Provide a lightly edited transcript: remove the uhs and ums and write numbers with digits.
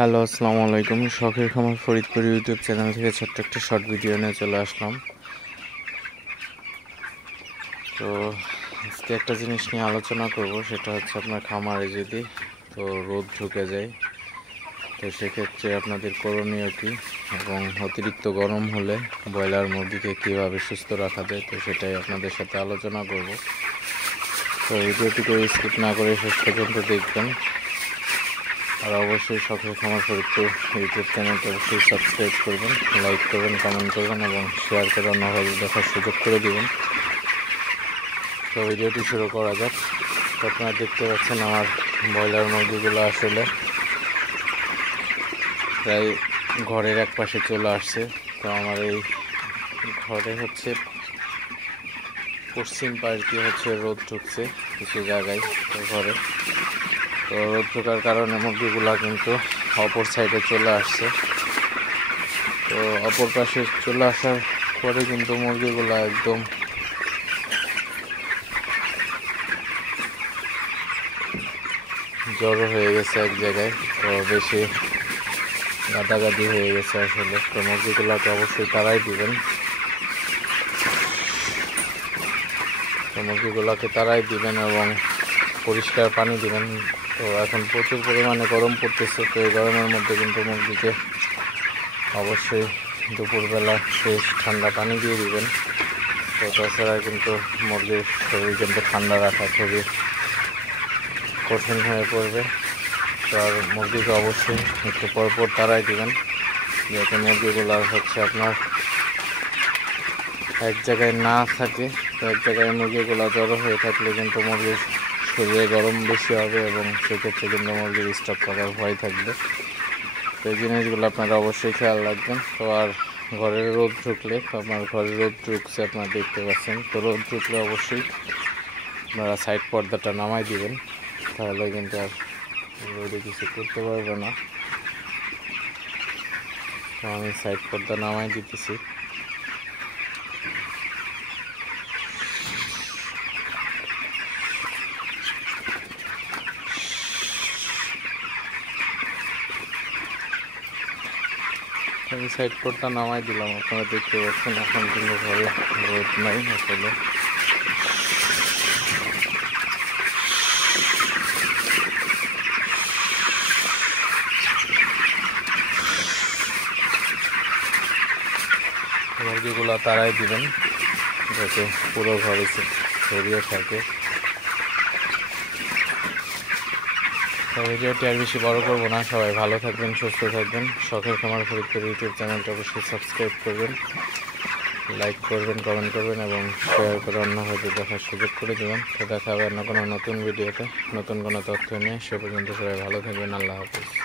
Hello, আসসালামু আলাইকুম। শখের খামার ফরিদপুর ইউটিউব চ্যানেল থেকে ছোট্ট একটা শর্ট ভিডিও নিয়ে চলে আসলাম। তো আজকে একটা জিনিস নিয়ে আলোচনা করব, সেটা হচ্ছে আপনার খামারে যদি রোদ ঢুকে যায়, তো সেক্ষেত্রে আপনাদের করণীয় কী, এবং অতিরিক্ত গরম হলে ব্রয়লার মুরগিকে কীভাবে সুস্থ রাখা যায়, তো সেটাই আপনাদের সাথে আলোচনা করব। তো ভিডিওটিকে স্কিপ না করে শেষ পর্যন্ত দেখবেন। আর অবশ্যই শখের খামার ফরিদপুর ইউটিউব চ্যানেলটি অবশ্যই সাবস্ক্রাইব করবেন, লাইক করবেন, কমেন্ট করবেন এবং শেয়ার করে অন্যভাবে দেখার সুযোগ করে দেবেন। তো ভিডিওটি শুরু করা যাক। তো আপনারা দেখতে পাচ্ছেন আমার ব্রয়লার মুরগিগুলো আসলে প্রায় ঘরের এক পাশে চলে আসছে। তো আমার এই ঘরে হচ্ছে পশ্চিম পাশ দিয়ে রোদ ঢুকছে কিছু জায়গায় ঘরে। তো রোদ ঢোকার কারণে মুরগিগুলা কিন্তু অপর সাইডে চলে আসছে। তো অপর পাশে চলে আসার পরে কিন্তু মুরগিগুলা একদম জড়ো হয়ে গেছে এক জায়গায়। তো বেশি গাদাগাদি হয়ে গেছে আসলে। তো মুরগিগুলাকে অবশ্যই তাড়াই দিবেন। এবং পরিষ্কার পানি দিবেন। তো এখন প্রচুর পরিমাণে গরম পড়তেছে। তো এই গরমের মধ্যে কিন্তু মুরগিকে অবশ্যই দুপুরবেলা ফ্রেশ ঠান্ডা পানি দিয়ে দিবেন। তো তাছাড়া কিন্তু মুরগির শরীর কিন্তু ঠান্ডা রাখা খুবই কঠিন হয়ে পড়বে। তো আর মুরগিকে অবশ্যই একটু পরপর তাড়াই দিবেন, যাতে মুরগিগুলো আপনার এক জায়গায় না থাকে। তো এক জায়গায় মুরগিগুলো জড়ো হয়ে থাকলে কিন্তু মুরগির শরীরে গরম বেশি হবে এবং সেক্ষেত্রে কিন্তু মুরগির স্টপ করার ভয় থাকবে। তো এই জিনিসগুলো আপনারা অবশ্যই খেয়াল রাখবেন। তো আর ঘরের রোদ ঢুকলে, তো আপনার ঘরে রোদ ঢুকছে আপনারা দেখতে পাচ্ছেন। তো রোদ ঢুকলে অবশ্যই আপনারা সাইড পর্দাটা নামাই দিবেন, তাহলে কিন্তু আর রোদে কিছু করতে পারবে না। তো আমি সাইড পর্দা নামাই দিতেছি। আমি সাইড পর্দা নামাই দিলাম, আপনারা দেখতে পাচ্ছেন। এখন কিন্তু ঘরে রোদ নাই আসলে। মুরগিগুলো তাড়াই দিবেন, যাতে পুরো ঘরে ছড়িয়ে থাকে। তো ভিডিওটি আর বেশি বড় করবো না। সবাই ভালো থাকবেন, সুস্থ থাকবেন। শখের খামার ফরিদপুর ইউটিউব চ্যানেলটা অবশ্যই সাবস্ক্রাইব করবেন, লাইক করবেন, কমেন্ট করবেন এবং শেয়ার করে অন্য হয়তো দেখার সুযোগ করে দেবেন। তো দেখা হবে অন্য কোনো নতুন ভিডিওতে নতুন কোনো তথ্য নিয়ে। সে পর্যন্ত সবাই ভালো থাকবেন। আল্লাহ হাফিজ।